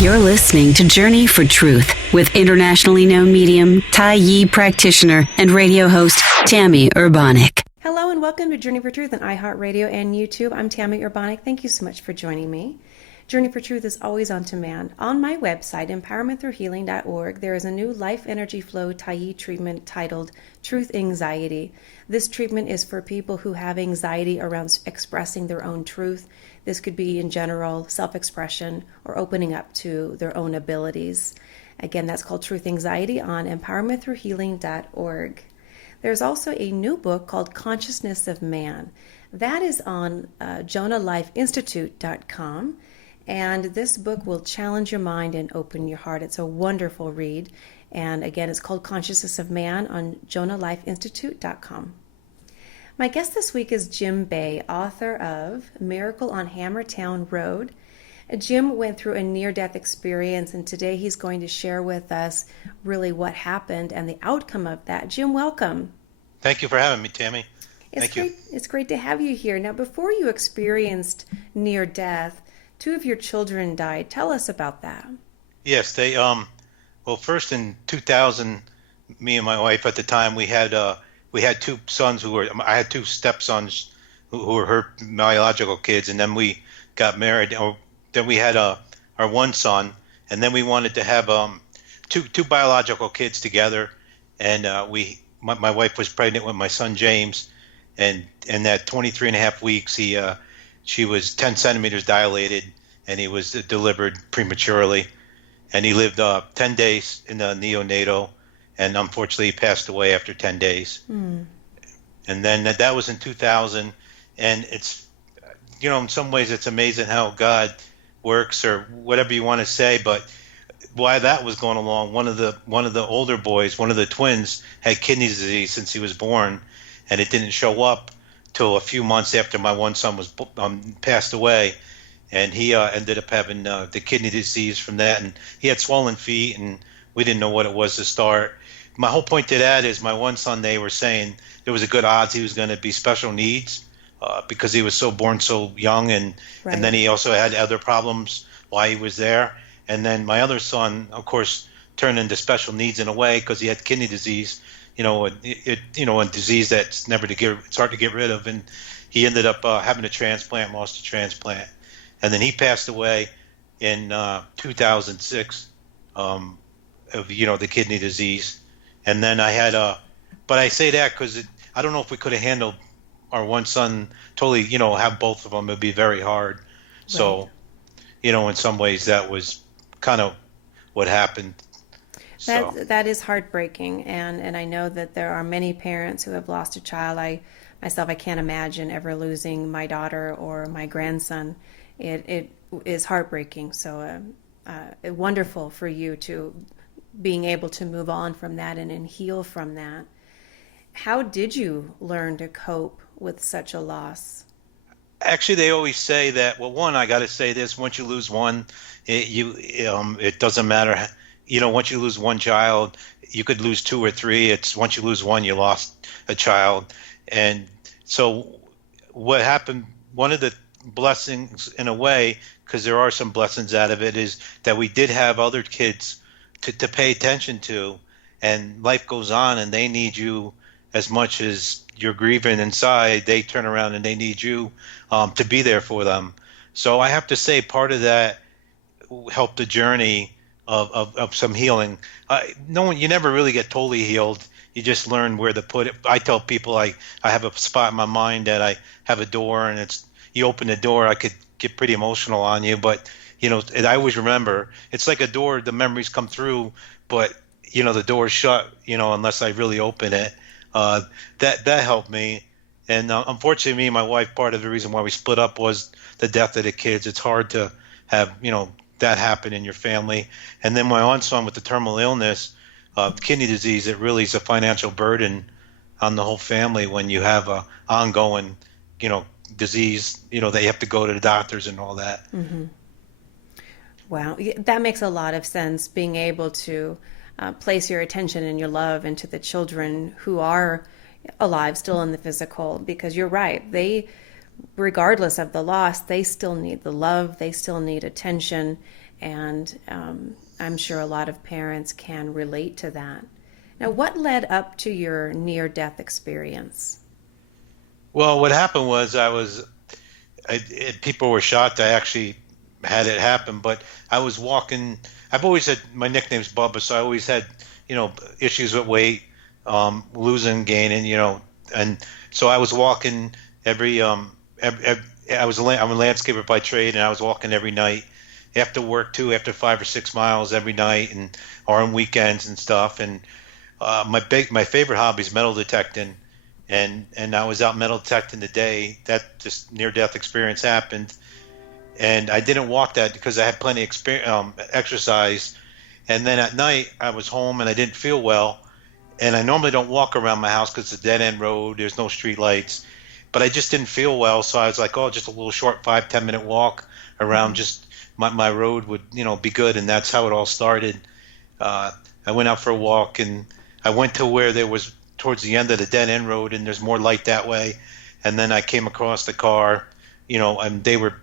You're listening to Journey for Truth with internationally known medium, Tai Yi practitioner, and radio host Tammy Urbanic. Hello and welcome to Journey for Truth on iHeartRadio and YouTube. I'm Tammy Urbanic. Thank you so much for joining me. Journey for Truth is always on demand. On my website, empowermentthroughhealing.org, there is a new Life Energy Flow Tai Yi treatment titled Truth Anxiety. This treatment is for people who have anxiety around expressing their own truth. This could be, in general, self-expression or opening up to their own abilities. Again, that's called Truth Anxiety on empowermentthroughhealing.org. There's also a new book called Consciousness of Man. That is on jonalifeinstitute.com. And this book will challenge your mind and open your heart. It's a wonderful read. And again, it's called Consciousness of Man on jonalifeinstitute.com. My guest this week is Jim Bay, author of Miracle on Hammertown Road. Jim went through a near-death experience, and today he's going to share with us really what happened and the outcome of that. Jim, welcome. Thank you for having me, Tammy. Thank you. It's great to have you here. Now, before you experienced near-death, 2 of your children died. Tell us about that. Yes, they well, first in 2000, me and my wife at the time, we had 2 sons I had 2 stepsons who were her biological kids, and then we got married. Then we had our one son, and then we wanted to have two biological kids together, and my wife was pregnant with my son James, and at 23 and a half weeks she was 10 centimeters dilated, and he was delivered prematurely, and he lived 10 days in the neonatal, and unfortunately he passed away after 10 days. And then that was in 2000, and it's, in some ways it's amazing how God works, or whatever you want to say, but while that was going along, one of the older boys, one of the twins, had kidney disease since he was born, and it didn't show up till a few months after my one son was passed away, and he ended up having the kidney disease from that, and he had swollen feet, and we didn't know what it was to start. My whole point to that is my one son, they were saying there was a good odds he was going to be special needs because he was born so young, and then he also had other problems while he was there. And then my other son, of course, turned into special needs in a way because he had kidney disease, a disease that's it's hard to get rid of. And he ended up having a transplant, lost a transplant. And then he passed away in 2006 of, the kidney disease. And then I had but I say that because I don't know if we could have handled our one son totally, have both of them. It'd be very hard. Right. So, in some ways that was kind of what happened. That is heartbreaking, and I know that there are many parents who have lost a child. I can't imagine ever losing my daughter or my grandson. It is heartbreaking. So wonderful for you to being able to move on from that and heal from that. How did you learn to cope with such a loss? Actually, they always say that. Well, one, I got to say this: once you lose one, it doesn't matter. Once you lose one child, you could lose 2 or 3. It's once you lose one, you lost a child. And so, what happened? One of the blessings, in a way, because there are some blessings out of it, is that we did have other kids to pay attention to, and life goes on, and they need you as much as you're grieving inside. They turn around and they need you to be there for them. So I have to say part of that helped the journey of some healing. You never really get totally healed. You just learn where to put it. I tell people I have a spot in my mind that I have a door, and you open the door, I could get pretty emotional on you, but and I always remember, it's like a door, the memories come through, but the door's shut, unless I really open it. That helped me. And unfortunately, me and my wife, part of the reason why we split up was the death of the kids. It's hard to have, that happen in your family. And then my own son with the terminal illness, kidney disease, it really is a financial burden on the whole family when you have a ongoing, disease, they have to go to the doctors and all that. Mm-hmm. Wow, that makes a lot of sense, being able to place your attention and your love into the children who are alive, still in the physical, because you're right. They, regardless of the loss, they still need the love, they still need attention, And I'm sure a lot of parents can relate to that. Now, what led up to your near-death experience? Well, what happened was people were shocked I actually had it happen, but I was walking. I've always had my nickname's Bubba, so I always had, issues with weight, losing, gaining, and so I was walking I'm a landscaper by trade, and I was walking every night after work too, after 5 or 6 miles every night, and or on weekends and stuff. And my favorite hobby is metal detecting, and I was out metal detecting the day that this near death experience happened, and I didn't walk that because I had plenty of exercise. And then at night I was home and I didn't feel well, and I normally don't walk around my house because it's a dead end road. There's no street lights, but I just didn't feel well, so I was like, oh, just a little short 5-10 minute walk around just my road would be good. And that's how it all started. I went out for a walk, and I went to where there was towards the end of the dead end road, and there's more light that way. And then I came across the car, and they were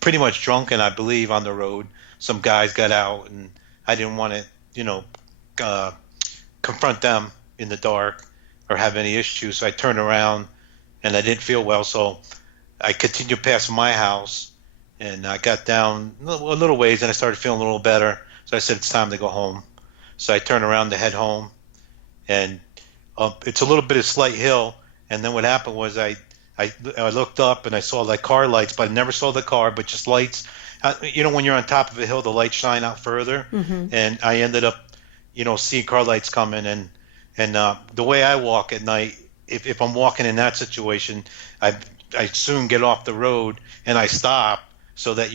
pretty much drunken, I believe, on the road. Some guys got out, and I didn't want to, confront them in the dark or have any issues. So I turned around, and I didn't feel well, so I continued past my house, and I got down a little ways, and I started feeling a little better. So I said, it's time to go home. So I turned around to head home, and it's a little bit of slight hill. And then what happened was I looked up, and I saw like car lights, but I never saw the car, but just lights. When you're on top of a hill, the lights shine out further. And I ended up, seeing car lights coming. And the way I walk at night, if I'm walking in that situation, I soon get off the road and I stop so that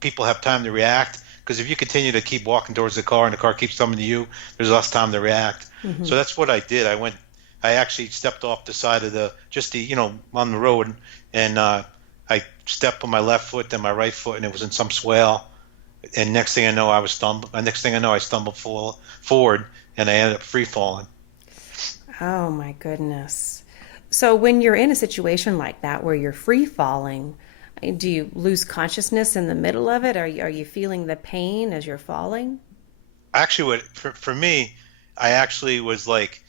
people have time to react. Because if you continue to keep walking towards the car and the car keeps coming to you, there's less time to react. So that's what I did. I actually stepped off the side of on the road, and I stepped on my left foot, then my right foot, and it was in some swale. And next thing I know, I stumbled forward, and I ended up free falling. Oh my goodness. So when you're in a situation like that where you're free falling, do you lose consciousness in the middle of it? Are you feeling the pain as you're falling? Actually, for me, I actually was like,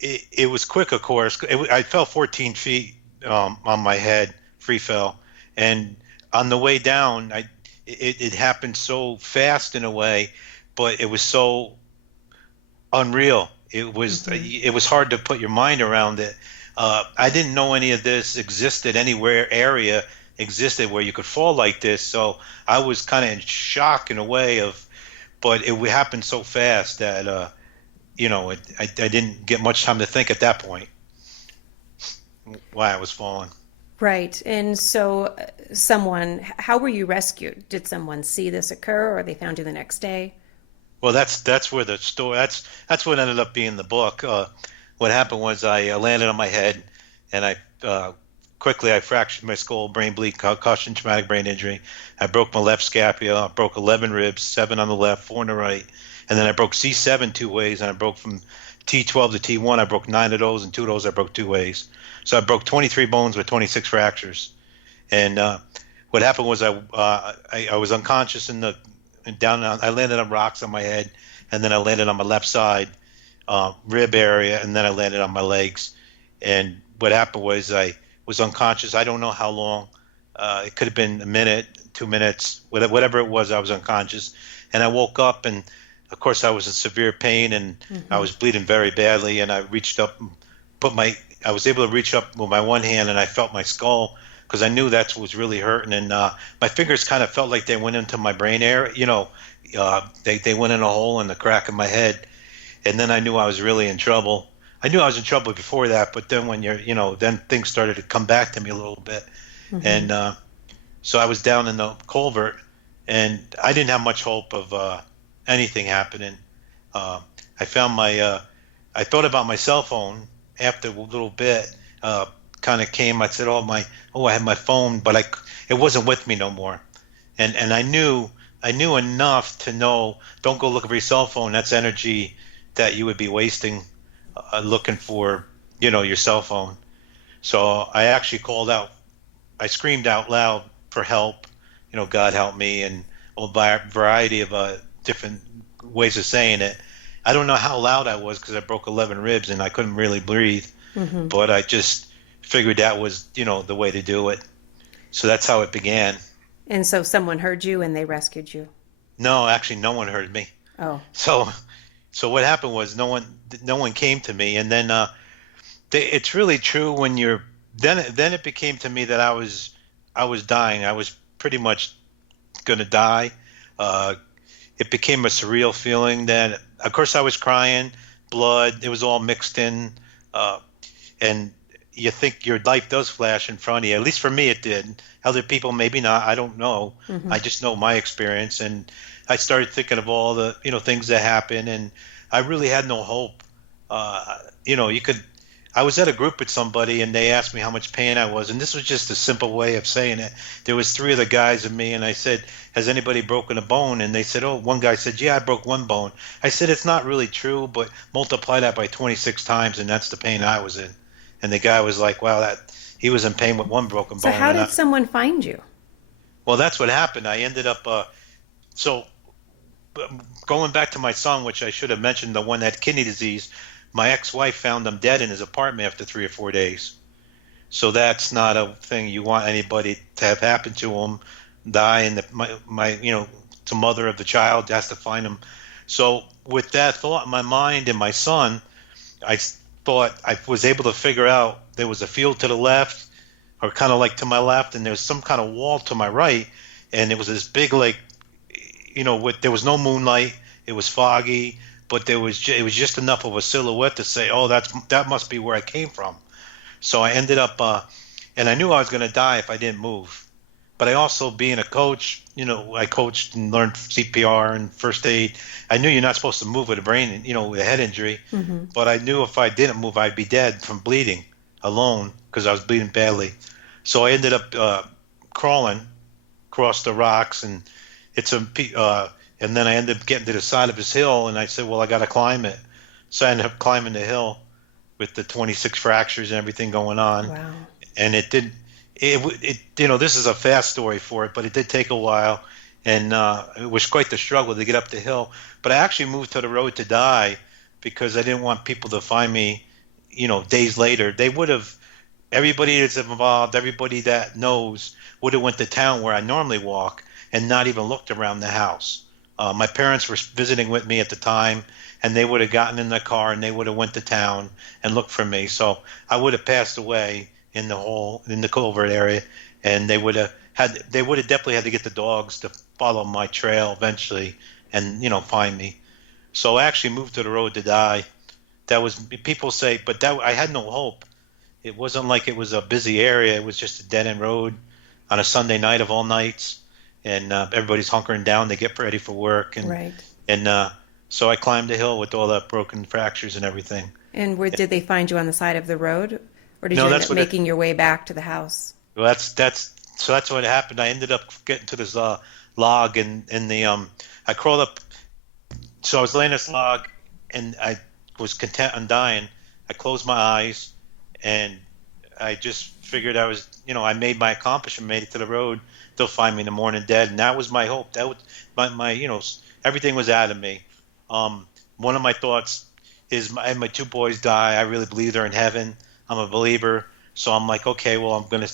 it was quick, of course. I fell 14 feet on my head, free fell. And on the way down, it happened so fast in a way, but it was so unreal. It was hard to put your mind around it. I didn't know any of this existed, area existed where you could fall like this. So I was kind of in shock in a way but it happened so fast that, I didn't get much time to think at that point why I was falling. Right. And so how were you rescued? Did someone see this occur, or they found you the next day? Well, that's where the story, that's what ended up being the book. What happened was I landed on my head, and I fractured my skull, brain bleed, concussion, traumatic brain injury. I broke my left scapula, I broke 11 ribs, 7 on the left, 4 on the right. And then I broke C7 2 ways, and I broke from T12 to T1. I broke 9 of those, and 2 of those I broke 2 ways. So I broke 23 bones with 26 fractures. And what happened was I was unconscious I landed on rocks on my head, and then I landed on my left side rib area, and then I landed on my legs. And what happened was I was unconscious. I don't know how long. It could have been a minute, 2 minutes, whatever it was. I was unconscious, and I woke up, and of course I was in severe pain, and I was bleeding very badly. And I reached up and I was able to reach up with my one hand, and I felt my skull because I knew that's what was really hurting. And my fingers kind of felt like they went into my brain area. They went in a hole in the crack of my head. And then I knew I was really in trouble. I knew I was in trouble before that, but then when then things started to come back to me a little bit. And so I was down in the culvert, and I didn't have much hope of anything happening. I found I thought about my cell phone after a little bit, kind of came. I said, I had my phone, but it wasn't with me no more. And I knew enough to know, don't go looking for your cell phone. That's energy that you would be wasting looking for, your cell phone. So I actually called out. I screamed out loud for help. God help me. And a variety of different ways of saying it. I don't know how loud I was because I broke 11 ribs and I couldn't really breathe, but I just figured that was, the way to do it. So that's how it began. And so someone heard you and they rescued you. No, actually, no one heard me. Oh. So what happened was no one came to me, and then it's really true when you're then it became to me that I was dying. I was pretty much going to die. It became a surreal feeling that, of course, I was crying, blood. It was all mixed in, and you think your life does flash in front of you. At least for me, it did. Other people, maybe not. I don't know. I just know my experience, and I started thinking of all the things that happened, and I really had no hope. I was at a group with somebody, and they asked me how much pain I was, and this was just a simple way of saying it. There was 3 other guys and me, and I said, "Has anybody broken a bone?" And they said, "Oh," one guy said, "Yeah, I broke 1 bone." I said, "It's not really true, but multiply that by 26 times, and that's the pain I was in." And the guy was like, "Wow, that he was in pain with 1 broken bone." So how did someone find you? Well, that's what happened. I ended up going back to my son, which I should have mentioned, the one that had kidney disease. My ex-wife found him dead in his apartment after 3 or 4 days. So that's not a thing you want anybody to have happen to him, die, and the mother of the child has to find him. So with that thought in my mind and my son, I thought I was able to figure out there was a field to the left, or kind of like to my left, and there was some kind of wall to my right, and it was this big, like, there was no moonlight, it was foggy, but it was just enough of a silhouette to say, "Oh, that must be where I came from." So I ended up, and I knew I was going to die if I didn't move. But I also, being a coach, I coached and learned CPR and first aid. I knew you're not supposed to move with a brain, with a head injury. But I knew if I didn't move, I'd be dead from bleeding alone because I was bleeding badly. So I ended up crawling across the rocks, and and then I ended up getting to the side of his hill, and I said, "Well, I got to climb it." So I ended up climbing the hill with the 26 fractures and everything going on. Wow. And it did. This is a fast story for it, but it did take a while, and it was quite the struggle to get up the hill. But I actually moved to the road to die because I didn't want people to find me, days later. They would have. Everybody that's involved, everybody that knows, would have went to town where I normally walk and not even looked around the house. My parents were visiting with me at the time, and they would have gotten in the car and they would have went to town and looked for me. So I would have passed away in the culvert area, and they would have definitely had to get the dogs to follow my trail eventually and find me. So I actually moved to the road to die. That was, people say, but that I had no hope. It wasn't like it was a busy area. It was just a dead end road on a Sunday night of all nights. And everybody's hunkering down to get ready for work, and so I climbed the hill with all the broken fractures and everything. And did they find you on the side of the road, or did you end up making your way back to the house? Well, that's what happened. I ended up getting to this log, and I crawled up. So I was laying this log, and I was content on dying. I closed my eyes, and I just figured I was, I made my accomplishment, made it to the road. They'll find me in the morning dead, and that was my hope. That was my everything was out of me. One of my thoughts is my 2 boys die. I really believe they're in heaven. I'm a believer, so I'm like, okay, well, I'm gonna,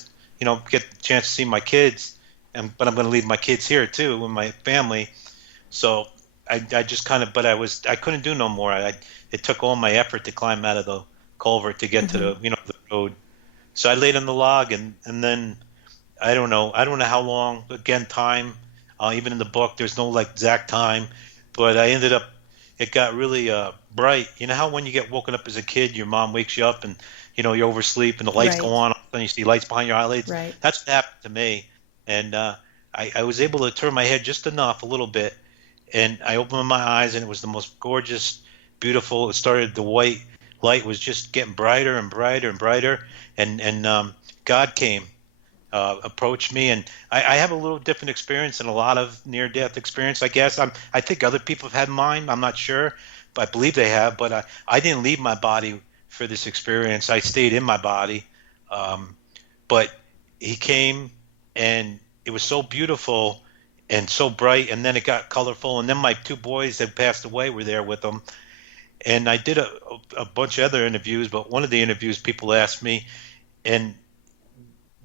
get the chance to see my kids, but I'm gonna leave my kids here too with my family. So I just kind of, but I couldn't do no more. It took all my effort to climb out of the culvert to get to the road. So I laid on the log, and then. I don't know how long. Again, time. Even in the book, there's no exact time. But I ended up. It got really bright. You know how when you get woken up as a kid, your mom wakes you up and you oversleep and the lights go on, and you see lights behind your eyelids. Right. That's what happened to me, and I was able to turn my head just enough, a little bit, and I opened my eyes, and it was the most gorgeous, beautiful. It started. The white light was just getting brighter and brighter and brighter, and God came. Approached me, and I have a little different experience than a lot of near-death experience, I guess. I think other people have had mine. I'm not sure, but I believe they have. But I didn't leave my body for this experience. I stayed in my body. But he came, and it was so beautiful, and so bright, and then it got colorful, and then my two boys that passed away were there with them. And I did a bunch of other interviews, but one of the interviews people asked me, and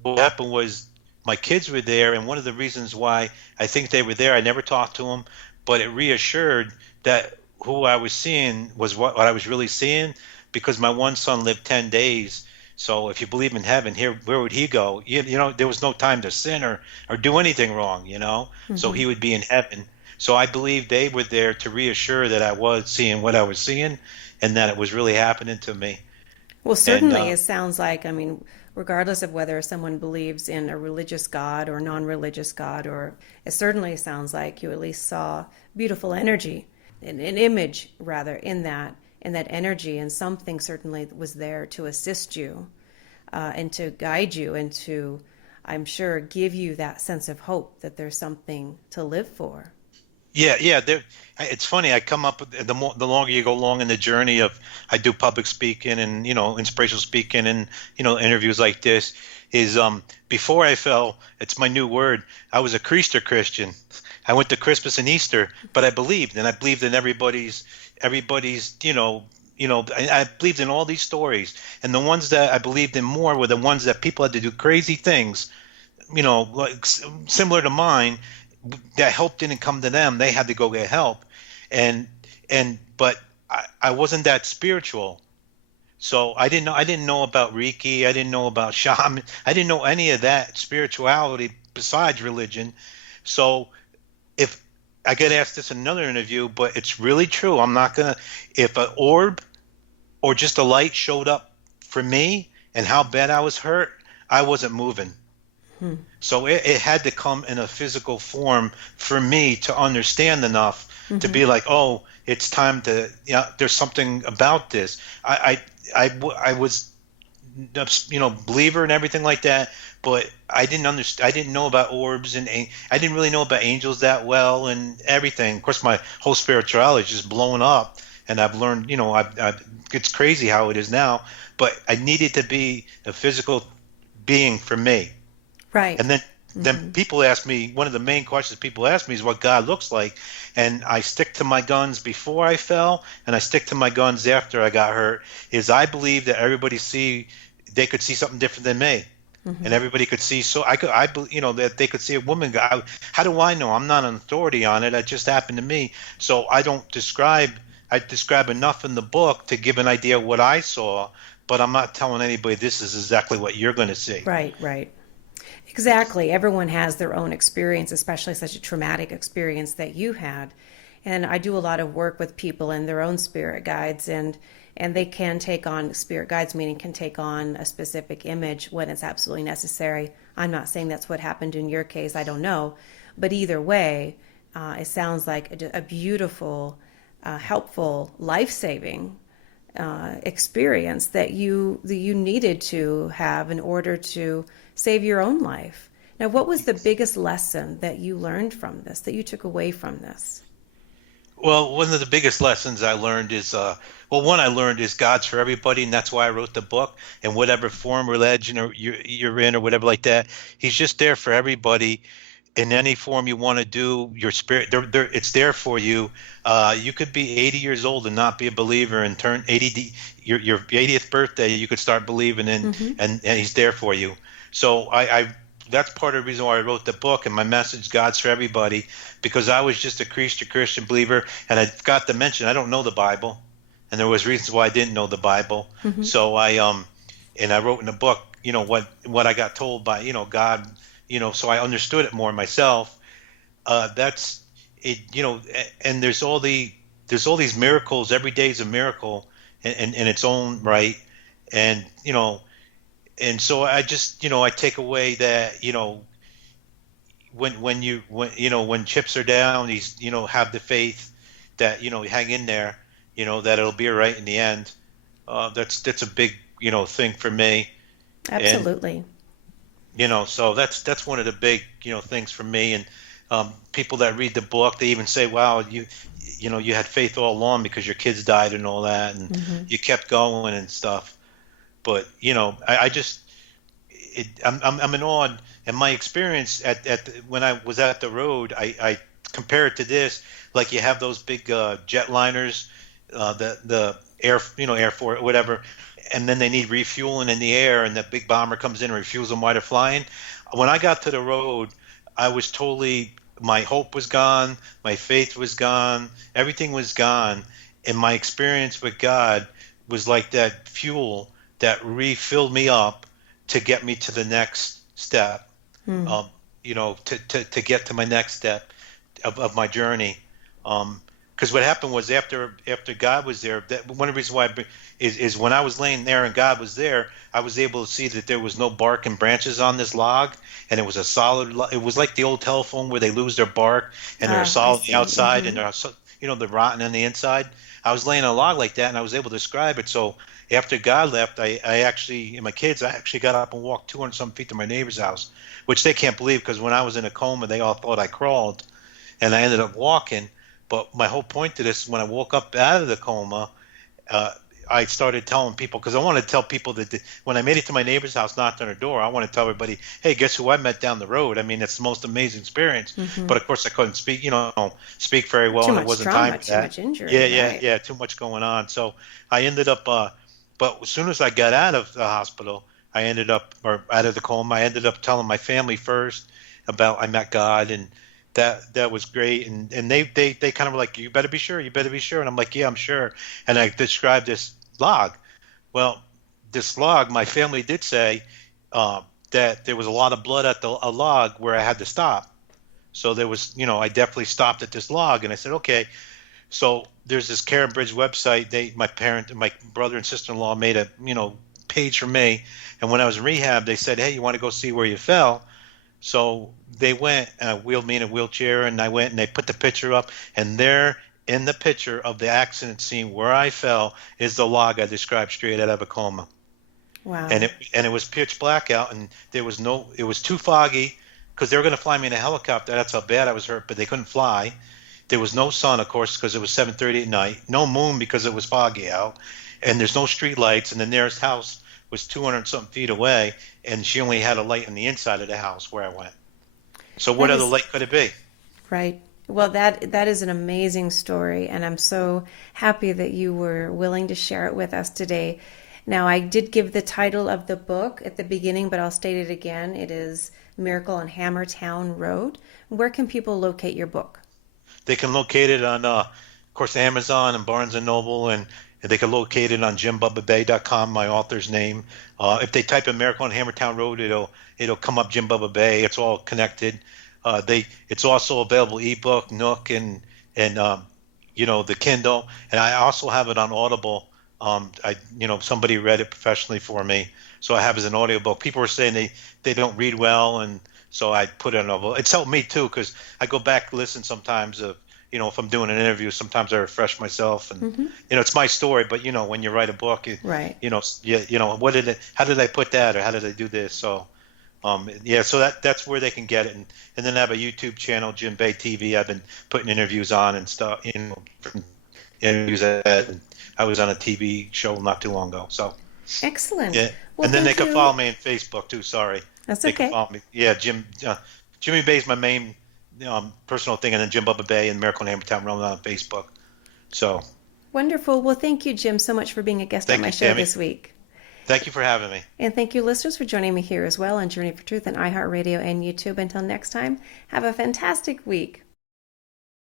what happened was my kids were there, and one of the reasons why I think they were there, I never talked to them, but it reassured that who I was seeing was what I was really seeing, because my one son lived 10 days. So if you believe in heaven, here, where would he go? There was no time to sin or do anything wrong, So he would be in heaven. So I believe they were there to reassure that I was seeing what I was seeing, and that it was really happening to me. Well, And certainly it sounds like, I mean, regardless of whether someone believes in a religious God or non-religious God, or it certainly sounds like you at least saw beautiful energy, an image rather, in that energy, and something certainly was there to assist you and to guide you and to, I'm sure, give you that sense of hope that there's something to live for. yeah. It's funny. I come up with the longer you go along in the journey of, I do public speaking and inspirational speaking and interviews like this. Is before I fell, it's my new word. I was a Creaster Christian. I went to Christmas and Easter, but I believed, and I believed in everybody's. I believed in all these stories, and the ones that I believed in more were the ones that people had to do crazy things, like similar to mine. That help didn't come to them; they had to go get help, but I wasn't that spiritual, so I didn't know about Reiki. I didn't know about shaman. I didn't know any of that spirituality besides religion. So if I get asked this in another interview, but it's really true. I'm not gonna. If an orb or just a light showed up for me, and how bad I was hurt, I wasn't moving. So it had to come in a physical form for me to understand enough to be like, oh, it's time to. There's something about this. I was, believer and everything like that, but I didn't understand. I didn't know about orbs, and I didn't really know about angels that well and everything. Of course, my whole spirituality is just blown up, and I've learned. It's crazy how it is now, but I needed to be a physical being for me. Right. And then people ask me, one of the main questions people ask me is what God looks like. And I stick to my guns before I fell, and I stick to my guns after I got hurt, is I believe that they could see something different than me. And everybody could see, so that they could see a woman. How do I know? I'm not an authority on it. It just happened to me. So I describe enough in the book to give an idea of what I saw, but I'm not telling anybody this is exactly what you're going to see. Right. Exactly. Everyone has their own experience, especially such a traumatic experience that you had. And I do a lot of work with people and their own spirit guides, and they can take on spirit guides, meaning can take on a specific image when it's absolutely necessary. I'm not saying that's what happened in your case. I don't know. But either way, it sounds like a beautiful, helpful, life-saving experience that you needed to have in order to save your own life. Now, what was the biggest lesson that you learned from this, that you took away from this? Well, one of the biggest lessons I learned is, one I learned is God's for everybody, and that's why I wrote the book. In whatever form, religion, or you're in, or whatever like that, He's just there for everybody. In any form you want to do, your spirit, it's there for you. You could be 80 years old and not be a believer, and turn 80, your 80th birthday, you could start believing in, and He's there for you. So that's part of the reason why I wrote the book, and my message, God's for everybody, because I was just a Christian believer, and I forgot to mention I don't know the Bible, and there was reasons why I didn't know the Bible. So I wrote in the book, what I got told by God. So I understood it more myself. That's it, and there's all these miracles. Every day is a miracle in its own right. And so I just, I take away that, when chips are down, have the faith that, hang in there, that it'll be all right in the end. That's a big, thing for me. Absolutely. And, so that's one of the big, things for me. And people that read the book, they even say, wow, you had faith all along because your kids died and all that, and you kept going and stuff. But, I just, I'm in awe. And my experience when I was at the road, I compare it to this. Like you have those big jetliners, the Air Force, whatever, and then they need refueling in the air, and that big bomber comes in and refuels them while they're flying. When I got to the road, I was totally, my hope was gone, my faith was gone, everything was gone, and my experience with God was like that fuel that refilled me up to get me to the next step, to get to my next step of my journey. Because what happened was after God was there, that one of the reasons why is when I was laying there and God was there, I was able to see that there was no bark and branches on this log, and it was a solid. It was like the old telephone where they lose their bark and they're solid on the outside and they're rotten on the inside. I was laying on a log like that, and I was able to describe it. So after God left, I actually, and my kids, I actually got up and walked 200 some feet to my neighbor's house, which they can't believe because when I was in a coma, they all thought I crawled, and I ended up walking. But my whole point to this, when I woke up out of the coma, I started telling people, because I wanted to tell people that when I made it to my neighbor's house, knocked on her door, I want to tell everybody, hey, guess who I met down the road? I mean, it's the most amazing experience. But of course, I couldn't speak, speak very well, and it wasn't time for that. Too much injury. Yeah, too much going on. So I ended up, but as soon as I got out of the hospital, or out of the coma, I ended up telling my family first about I met God, and that was great, and they kind of were like, you better be sure, and I'm like, yeah, I'm sure. And I described this log. Well, this log, my family did say that there was a lot of blood at a log where I had to stop. So there was, I definitely stopped at this log, and I said, okay. So there's this Karen Bridge website. My brother and sister-in-law made a page for me, and when I was in rehab, they said, hey, you want to go see where you fell? So they went and wheeled me in a wheelchair, and I went and they put the picture up, and there in the picture of the accident scene where I fell is the log I described straight out of a coma. Wow. And it was pitch black out, and it was too foggy because they were going to fly me in a helicopter. That's how bad I was hurt, but they couldn't fly. There was no sun, of course, because it was 7:30 at night. No moon because it was foggy out, and there's no street lights, and the nearest house was 200-something feet away, and she only had a light on the inside of the house where I went. So what other light could it be? Right. Well, that is an amazing story, and I'm so happy that you were willing to share it with us today. Now, I did give the title of the book at the beginning, but I'll state it again. It is Miracle on Hammertown Road. Where can people locate your book? They can locate it on, of course, Amazon and Barnes & Noble, and they can locate it on JimBubbaBay.com, my author's name. If they type in Miracle on Hammertown Road, it'll come up Jim Bubba Bay. It's all connected. It's also available ebook, Nook, and the Kindle. And I also have it on Audible. Somebody read it professionally for me, so I have it as an audiobook. People were saying they don't read well, and so I put it on Audible. It's helped me too, because I go back and listen sometimes of. If I'm doing an interview, sometimes I refresh myself, and it's my story. But when you write a book, right? How did I put that, or how did I do this? So, so that's where they can get it, and then I have a YouTube channel, Jim Bay TV. I've been putting interviews on and stuff. Interviews I was on a TV show not too long ago. So excellent. Yeah, well, and then they can follow me on Facebook too. Sorry, that's they okay. Can follow me. Yeah, Jimmy Bay's my main. Personal thing, and then Jim Bubba Bay and Miracle on Hammertown Road on Facebook. So wonderful. Well, thank you, Jim, so much for being a guest on my show this week. Thank you for having me. And thank you, listeners, for joining me here as well on Journey for Truth on iHeartRadio and YouTube. Until next time, have a fantastic week.